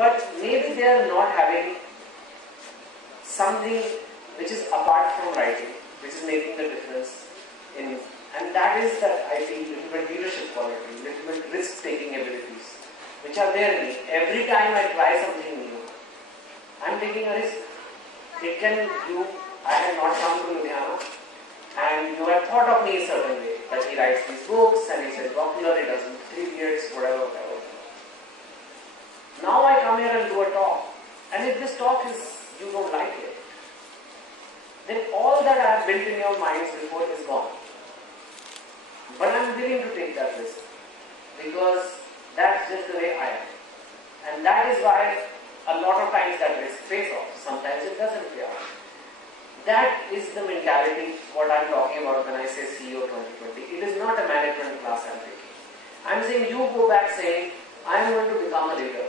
but maybe they are not having something which is apart from writing, which is making the difference in, and that is that I feel little bit leadership quality, little bit risk-taking abilities, which are there in me. Every time I try something new, I am taking a risk. It can you. I had not come to Ludhiana, and you had thought of me a certain way, that he writes these books and he's very popular, he does 3 periods, whatever. Now I come here and do a talk, and if this talk is, you don't like it, then all that I have built in your minds before is gone. But I am willing to take that risk, because that's just the way I am. And that is why a lot of times that risk pays off. Sometimes it doesn't pay off. That is the mentality, what I am talking about when I say CEO 2020. It is not a management class I am taking. I am saying you go back saying, I am going to become a leader.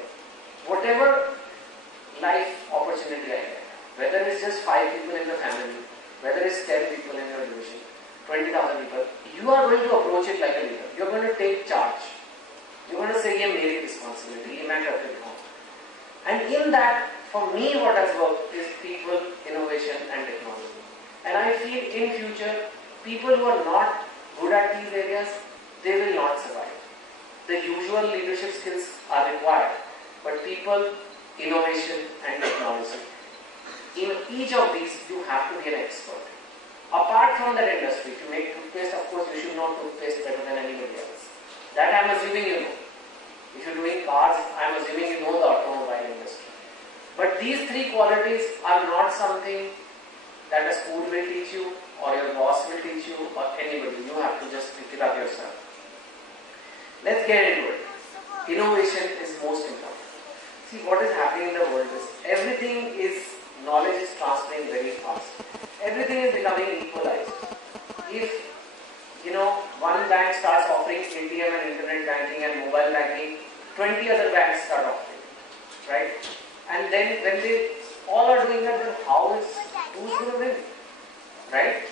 Whatever life opportunity I get, whether it's just 5 people in the family, whether it's 10 people in your division, 20,000 people, you are going to approach it like a leader. You are going to take charge. You are going to say, ये मेरी responsibility, ये मैं करके दिखाऊं. And in that, for me what has worked is people, innovation and technology. And I feel in future, people who are not good at these areas, they will not survive. The usual leadership skills are required, but people, innovation and technology. In each of these, you have to be an expert. Apart from that industry, if you make toothpaste, of course you should know toothpaste better than anybody else. That I am assuming you know. If you are doing cars, I am assuming you know the automobile industry. But these 3 qualities are not something that a school will teach you, or your boss will teach you, or anybody. You have to just pick it up yourself. Let's get into it. Innovation is most important. See, what is happening in the world is, everything is, knowledge is transferring very fast. Everything is becoming equalized. If, one bank starts offering ATM and internet banking and mobile banking, 20 other banks start offering, right? And then when they all are doing that, then who's going to win, right?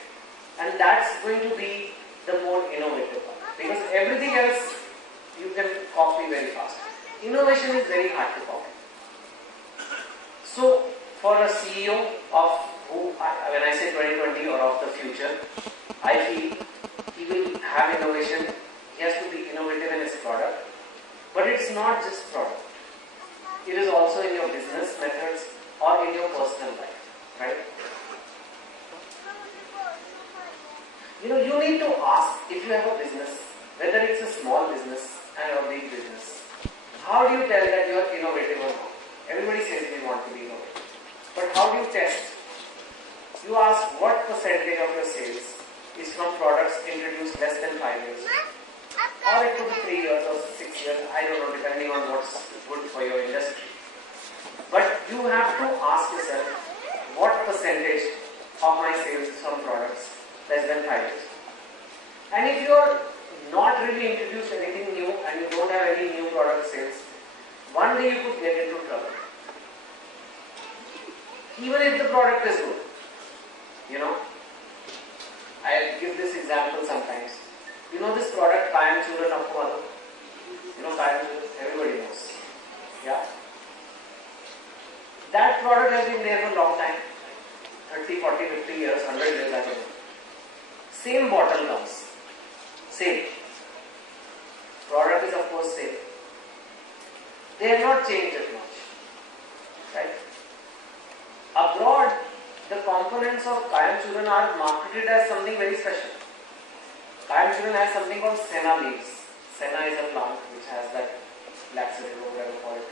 And that's going to be the more innovative one, because everything else you can copy very fast. Innovation is very hard to copy. So for a CEO of when I say 2020 or of the future, I feel he will have innovation. He has to be innovative in his product, but it's not just product. It is also in your business methods or in your personal life, right? You need to ask, if you have a business, whether it's a small business and a big business, how do you tell that you are innovative or not? Everybody says we want to be innovative, but how do you test? You ask what percentage of your sales is from products introduced less than 5 years, or it could be 3 years or 6 years, I don't know, depending on what's good for your industry. But you have to ask yourself, what percentage of my sales is from products less than 5 years? And if you are not really introduced anything new and you don't have any new product sales, one day you could get into trouble. Even if the product is good. I give this example sometimes. This product, Kayam Churan Appu, Kayam Churan, everybody knows. Yeah? That product has been there for a long time. 30, 40, 50 years, 100 years, I don't know. Same bottle comes. Same. Product is of course same. They have not changed it much. Right? Abroad, the components of Kayam Churan are marketed as something very special. Kayam Churan has something called senna leaves. Senna is a plant which has that laxative or whatever call it.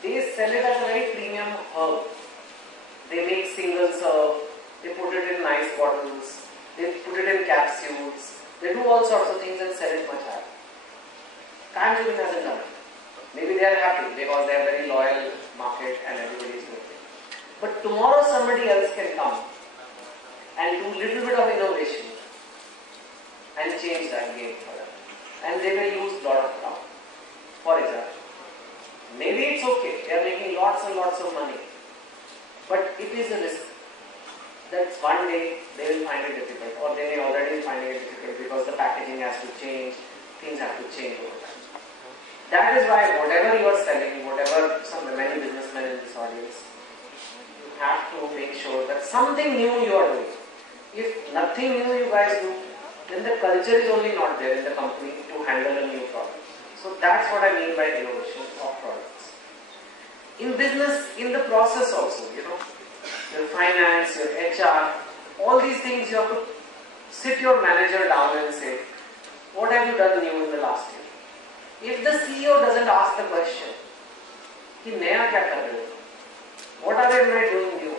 They sell it as a very premium herb. They make single serve, they put it in nice bottles, they put it in capsules, they do all sorts of things and sell it much higher. Kayam Churan hasn't done it. Maybe they are happy because they are very loyal market and everybody is good. But tomorrow somebody else can come and do a little bit of innovation and change that game for them. And they will lose a lot of ground. For example, maybe it's okay, they are making lots and lots of money. But it is a risk that one day they will find it difficult, or they may already be finding it difficult because the packaging has to change, things have to change over time. That is why whatever you are selling, whatever some sure that something new you are doing. If nothing new you guys do, then the culture is only not there in the company to handle a new product. So that's what I mean by innovation of products. In business, in the process also, your finance, your HR, all these things you have to sit your manager down and say, what have you done new in the last year? If the CEO doesn't ask the question, कि नया क्या कर रहे हो? What are they doing new?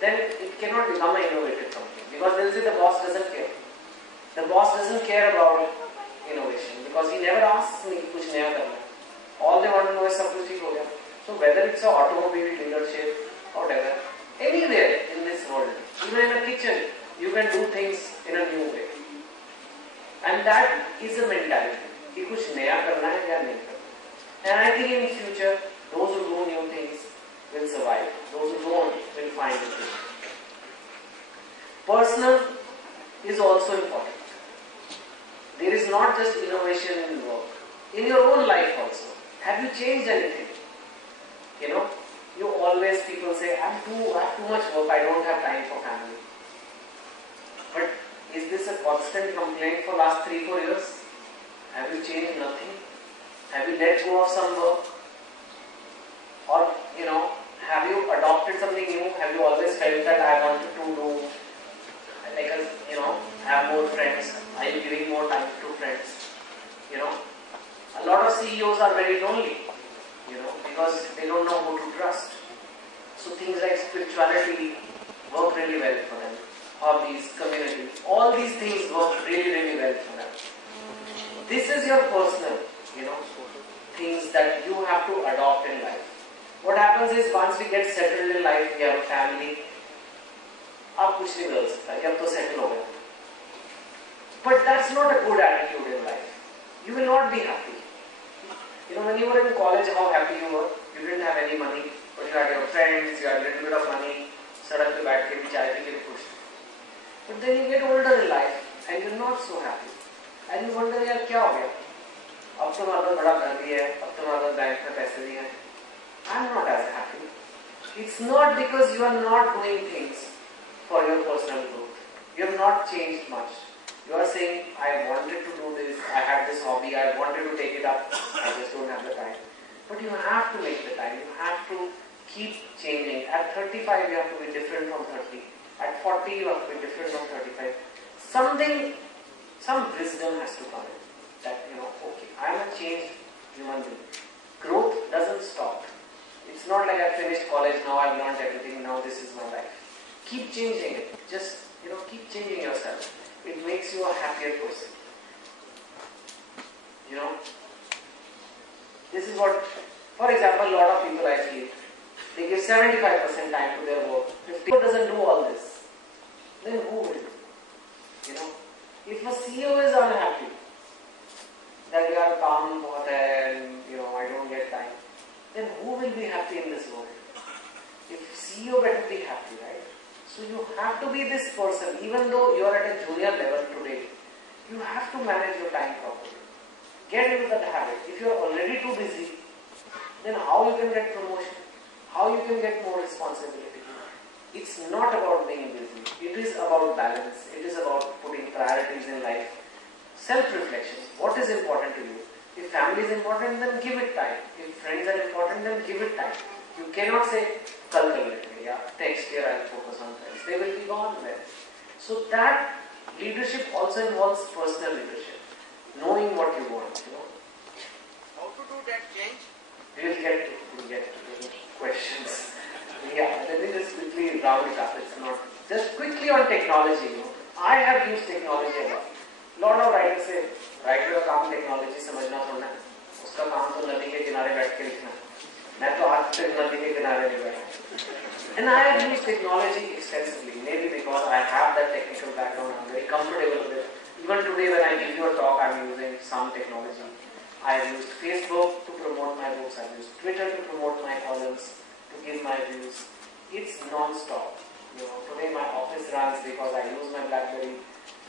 Then it cannot become an innovative company, because they'll say the boss doesn't care. The boss doesn't care about innovation because he never asks me कुछ नया करना. All they want to know is सब कुछ ठीक हो गया. So whether it's an automobile dealership or whatever, anywhere in this world, even in a kitchen, you can do things in a new way. And that is a mentality कि कुछ नया करना है या नहीं करना. And I think in future, those who do new things will survive. Those who don't will find it difficult. Personal is also important. There is not just innovation in work. In your own life also. Have you changed anything? You always, people say, I have too much work, I don't have time for family. But is this a constant complaint for last 3-4 years? Have you changed nothing? Have you let go of some work? Or, have you adopted something new? Have you always felt that I wanted to do, have more friends? Are you giving more time to friends? A lot of CEOs are very lonely, because they don't know who to trust. So things like spirituality work really well for them. Hobbies, community, all these things work really, really well for them. This is your personal, things that you have to adopt in life. What happens is once we get settled in life, we have a family, अब कुछ नहीं बदल सकता, अब तो settle हो गया. But that's not a good attitude in life. You will not be happy. When you were in college, how happy you were. You didn't have any money, but you had your friends, you had a little bit of money, सड़क पे बैठ के भी चाय P के खुश. But then you get older in life, and you're not so happy. And you wonder, यार क्या हो गया? अब तो हमारे बड़ा घर भी है, अब तो हमारे बैंक में पैसे भी हैं. I'm not as happy. It's not because you are not doing things for your personal growth. You have not changed much. You are saying, I wanted to do this, I had this hobby, I wanted to take it up, I just don't have the time. But you have to make the time, you have to keep changing. At 35, you have to be different from 30. At 40, you have to be different from 35. Some wisdom has to come in. That, okay, I am a changed human being. Growth doesn't stop. It's not like I finished college, now I've learned everything, now this is my life. Keep changing it. Just, keep changing yourself. It makes you a happier person. This is what, for example, a lot of people I feel, they give 75% time to their work. If people doesn't do all this, then who will? If a CEO is unhappy, that you are calm and I don't get time, then who will be happy in this world? If CEO better be happy, right? So you have to be this person, even though you are at a junior level today, you have to manage your time properly. Get into that habit. If you are already too busy, then how you can get promotion? How you can get more responsibility? It's not about being busy. It is about balance. It is about putting priorities in life. Self-reflection. What is important to you? If family is important, then give it time. If friends are important, then give it time. You cannot say, kal kar lenge, next year I'll focus on friends. They will be gone then. So that leadership also involves personal leadership. Knowing what you want, How to do that change? We'll get to the questions. Let me just quickly round it up. It's not just quickly on technology. I have used technology a lot. Lot of writers say, writer का काम technology समझना थोड़ा है. उसका काम तो नदी के किनारे बैठ के लिखना. मैं तो आज तक नदी के किनारे नहीं बैठा. And I have used technology extensively. Maybe because I have that technical background, I'm very comfortable with it. Even today when I give you a talk, I'm using some technology. I have used Facebook to promote my books. I've used Twitter to promote my columns, to give my views. It's non-stop. Today my office runs because I use my BlackBerry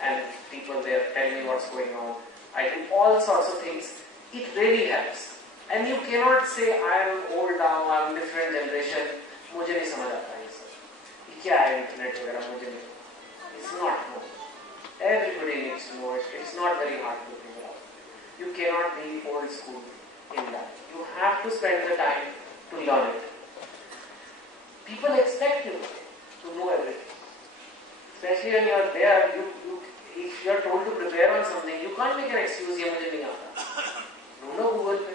and people there tell me what's going on. I do all sorts of things. It really helps. And you cannot say I am old now, I am different generation. मुझे नहीं समझ आता है ये सब. ये क्या है इंटरनेट वगैरह मुझे नहीं, it's not known. Everybody needs to know it. It's not very hard to figure out. You cannot be old school in that. You have to spend the time to learn it. People expect you to know everything. Especially when you are there, if you are told to prepare on something, you can't make an excuse, ये मुझे नहीं आता. ढूंढो Google पे.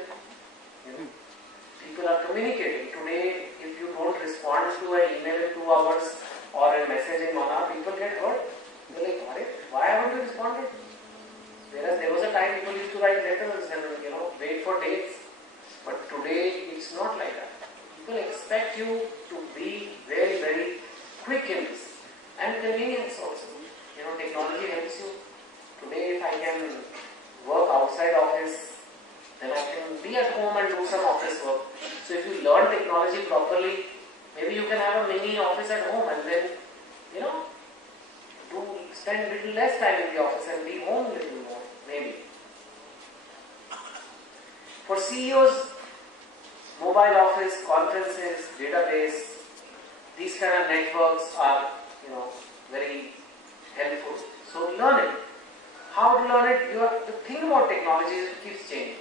People are communicating. Today, if you don't respond to an email in 2 hours or a message in 1 hour, people get hurt. They're like, why haven't you responded? Whereas there was a time people used to write letters and wait for dates. But today, it's not like that. People expect you to be very, very quick in this. And convenience also. Technology helps you. Today, if I can work outside office, then I can be at home and do some office work. So if you learn technology properly, maybe you can have a mini office at home and then, spend a little less time in the office and be home a little more, maybe. For CEOs, mobile office, conferences, database, these kind of networks are, very helpful. So learn it. How to learn it? The thing about technology is it keeps changing.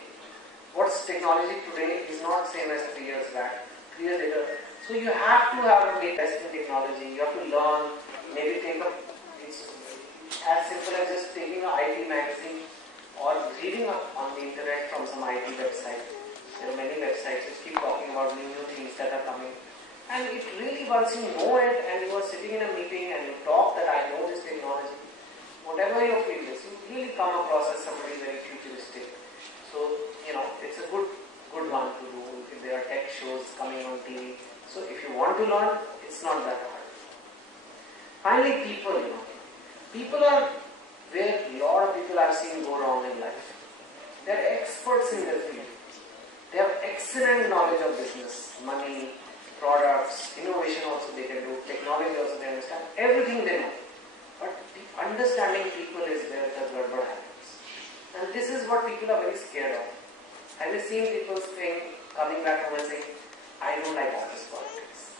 What's technology today is not same as 3 years back, 3 years later. So you have to have a best in technology. You have to learn. Maybe it's as simple as just taking an IT magazine or reading on the internet from some IT website. There are many websites which keep talking about new things that are coming. And it really, once you know it and you are sitting in a meeting and you talk that I know this technology, whatever your field is, you really come across as somebody very futuristic. So, it's a good one to do if there are tech shows coming on TV. So if you want to learn, it's not that hard. Finally, people, People are where a lot of people I've seen go wrong in life. They're experts in their field. They have excellent knowledge of business, money, products, innovation also they can do, technology also they understand, everything they know. But understanding people is where the garbad happens. And this is what people are very scared of. Have you seen people coming back home and saying, I don't like office politics.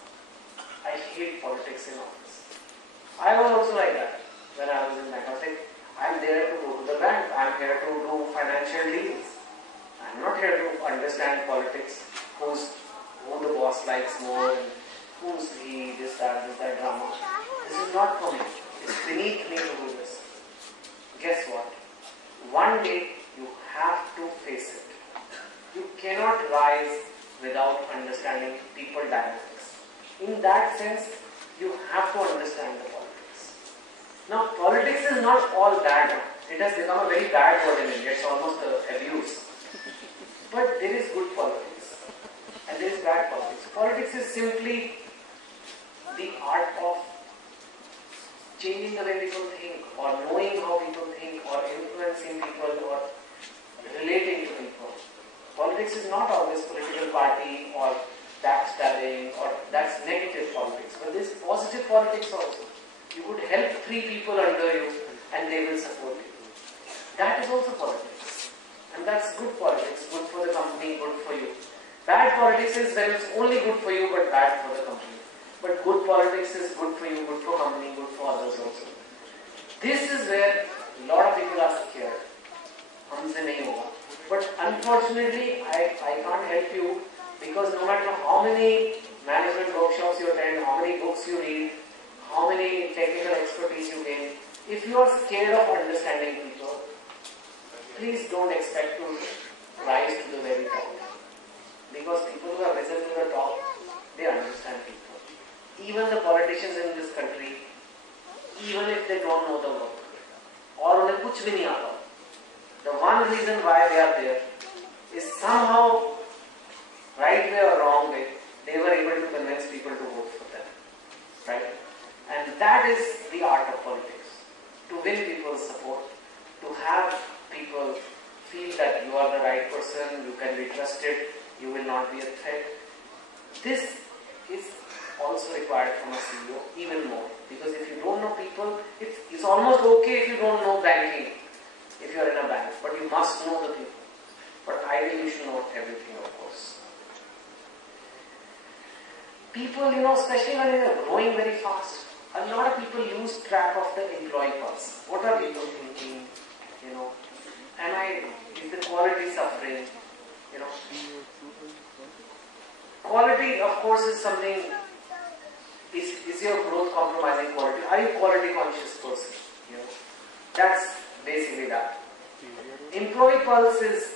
I hate politics in office. I was also like that when I was in bank. I was like, I'm there to go to the bank. I'm here to do financial deals. I'm not here to understand politics. Who the boss likes more, and who's he, this, that drama. This is not for me. It's beneath me to do this. Guess what? One day you have to face it. You cannot rise without understanding people dynamics. In that sense, you have to understand the politics. Now, politics is not all bad. It has become a very bad word in India. It's almost abuse. But there is good politics and there is bad politics. Politics is simply the art of changing the way people think, or knowing how people think, or influencing people, or relating to people. Politics is not always political party or backstabbing, or that's negative politics. But there's positive politics also. You would help 3 people under you and they will support you. That is also politics. And that's good politics, good for the company, good for you. Bad politics is when it's only good for you but bad for the company. But good politics is good for you, good for company, good for others also. This is where a lot of people are scared. हमसे नहीं होगा. But unfortunately, I can't help you, because no matter how many management workshops you attend, how many books you read, how many technical expertise you gain, if you are scared of understanding people, please don't expect to rise to the very top. Because people who have risen to the top, they understand people. Even the politicians in this country, even if they don't know the work, और उन्हें कुछ भी नहीं आता, the one reason why they are there is somehow, right way or wrong way, they were able to convince people to vote for them. Right? And that is the art of politics. To win people's support, to have people feel that you are the right person, you can be trusted, you will not be a threat. This is also required from a CEO even more. Because if you don't know people, it's almost okay if you don't know banking, if you are in a bank, but you must know the people. But ideally you should know everything, of course. people, especially when they are growing very fast, a lot of people lose track of the employee pulse. What are people thinking? Is the quality suffering? Quality, of course, is something, is your growth compromising quality? Are you quality conscious person? That's basically that. Employee pulse is,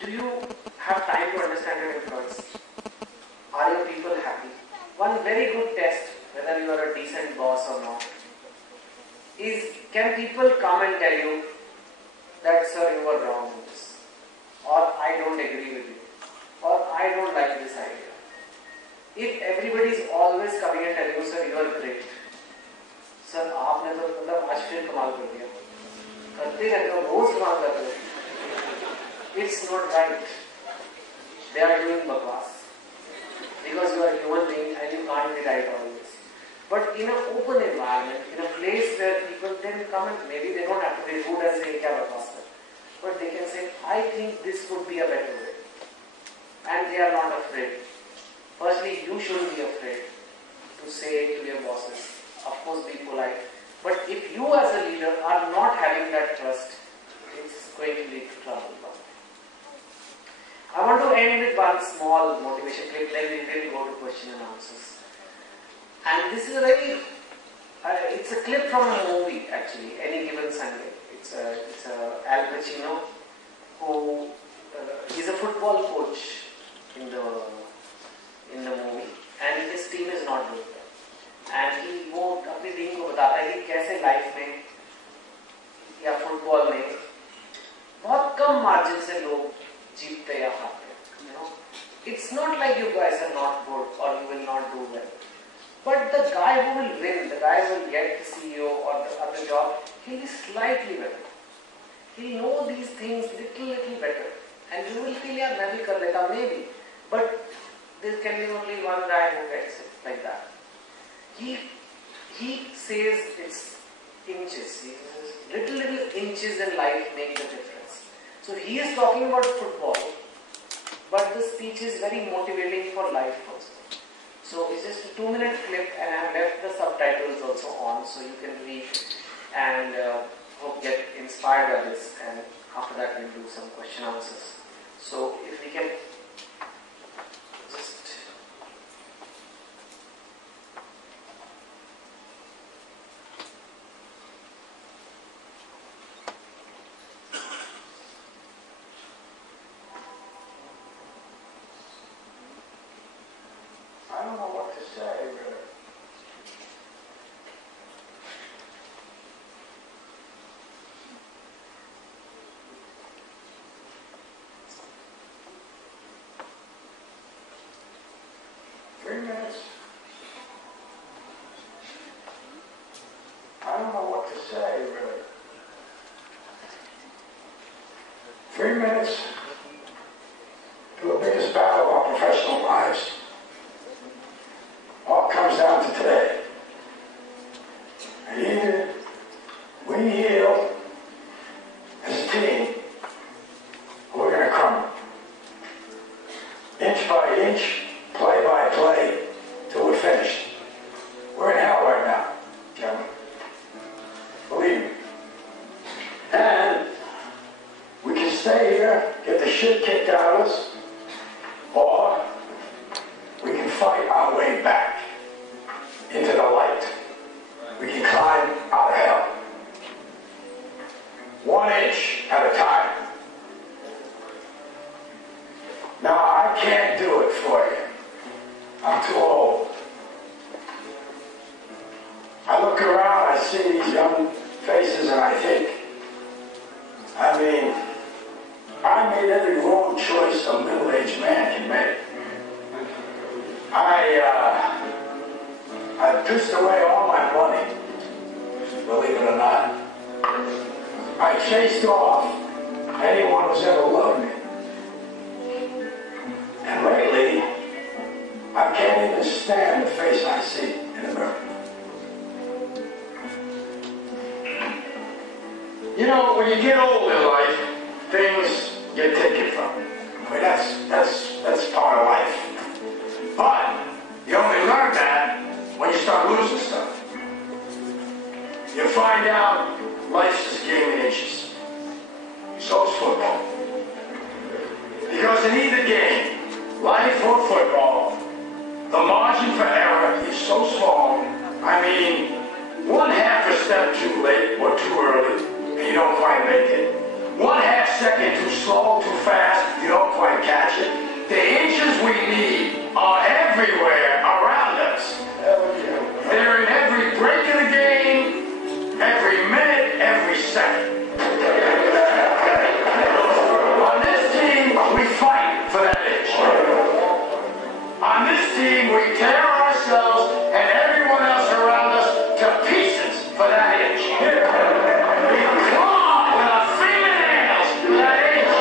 do you have time to understand your employees? Are your people happy? One very good test, whether you are a decent boss or not, is can people come and tell you that, sir, you were wrong in this, or I don't agree with you, or I don't like this idea. If everybody is always coming and telling you, sir, you are great, sir, आपने तो मतलब आज फिर कमाल कर दिया, करते रहते हो, रोज कमाल करते हो. It's not right. They are doing bakwas because you are a human being and you can't be right always. But in an open environment, in a place where people then come and maybe they don't have to be rude and say kya bakwas hai, but they can say, I think this would be a better way, and they are not afraid. Firstly, you shouldn't be afraid to say to your bosses. Of course, be polite. But if you as a leader are not having that trust, it's going to lead to trouble. I want to end with one small motivation clip, then we will go to question and answers. And this is a very, it's a clip from a movie actually, Any Given Sunday. It's Al Pacino, who is a football coach in the movie, and his team is not good. And वो अपनी team को बताता है कि कैसे life में या football में बहुत कम मार्जिन से लोग जीतते या हारते हैं. It's not like you guys are not good or you will not do well. But the guy who will win, the guy who will get the CEO or the other job, he'll be slightly better. He'll know these things little better. And you will feel, yeah, मैं भी कर लेता, maybe. But there can be only one guy who gets it like that. He says it's inches. He says little inches in life make the difference. So he is talking about football, but the speech is very motivating for life also. So it's just a 2-minute clip, and I have left the subtitles also on, so you can read and hope get inspired by this. And after that, we'll do some question answers. So if we can just. I don't know what to say, really. Three minutes. I don't know what to say, really. 3 minutes to the biggest battle of our professional lives. All comes down to today. Either we heal as a team, or we're going to crumble. Inch by inch, play by play, till we're finished. We're in hell right now, gentlemen. Believe me. And we can stay here, get the shit kicked out of us, or we can fight our way back into the light. We can climb out of hell. 1 inch at a time. Now, I can't do it for you. I'm too old. I look around, I see these young faces, and I think, I made every wrong choice a middle-aged man can make. I pissed away all my money, believe it or not. I chased off anyone who's ever loved me. And lately, I can't even stand the face I see in the mirror. You know, when you get old in life, things get taken from you. That's part of life. But in the game, life or football, the margin for error is so small. I mean, one half a step too late or too early, and you don't quite make it. One half second too slow, too fast, you don't quite catch it. The inches we need are everywhere around us. They're in every break of the game, every minute, every second. On this team, we fight for that inch. On this team, we tear ourselves and everyone else around us to pieces for that inch. We claw with our fingernails for that inch.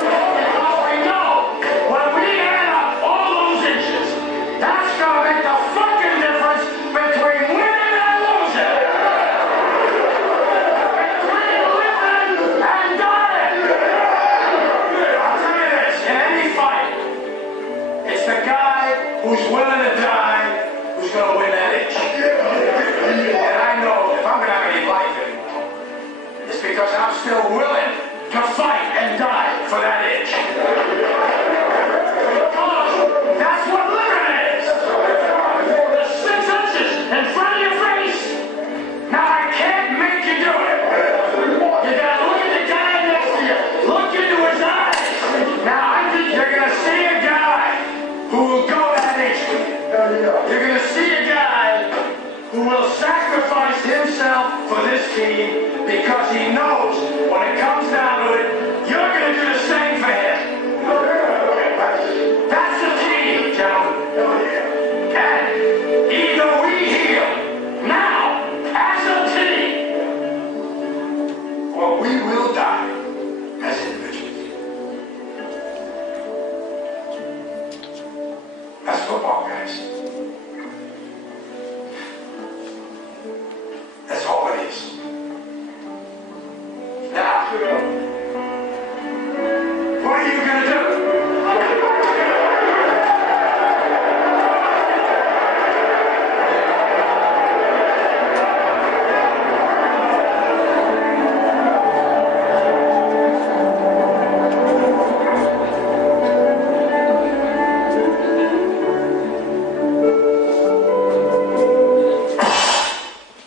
Because we know when we add up all those inches, that's going to make the fucking difference between winning and losing. Between living and dying. I'll tell you this, in any fight, it's the guy who's willing to die who's going to win that inch. And I know if I'm going to have any life anymore, it's because I'm still willing to fight and die for that inch. Because that's what living is. The 6 inches in front of your face. Now I can't make you do it. You got to look at the guy next to you. Look into his eyes. Now I think you're going to see a guy who will go that inch with you. You're going to see a guy who will sacrifice himself for this team because he knows when it comes down to it, you're going to do the same for him. That's the team, gentlemen. And either we heal now as a team, or we will die as individuals. That's football, guys. That's all it is. Now, what are you going to do?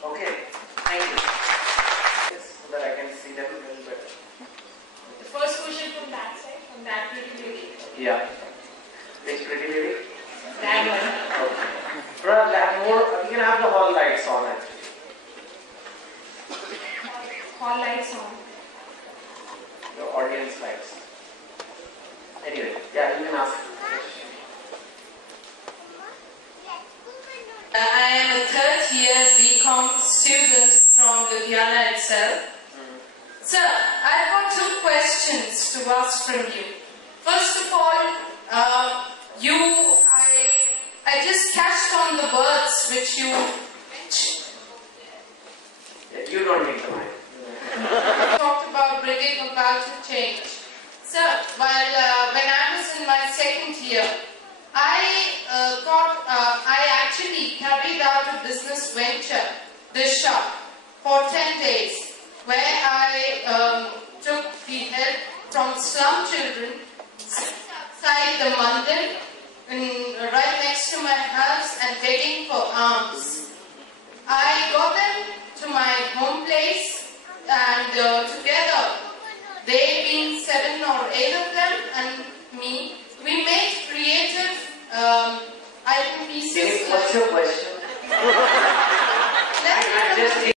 Okay, thank you. So that I can see them a little better. The first question from that side, from that pretty lady. Yeah. Which pretty lady? That one. Okay. Brother, that more, we can have the hall lights on actually. Hall lights on. The audience lights. Anyway, yeah, you can ask. I am a third-year BCom student from Ludhiana itself. Sir, I've got 2 questions to ask from you. First of all, I just catched on the words which you mentioned. Yeah, you don't need the mic. Talked about bringing about a change. Sir, when I was in my 2nd year, I actually carried out a business venture, this shop, for 10 days, where I took the help from slum children outside the Mandir, right next to my house, and begging for alms. I got them to my home place, and together, they being 7 or 8 of them, and me,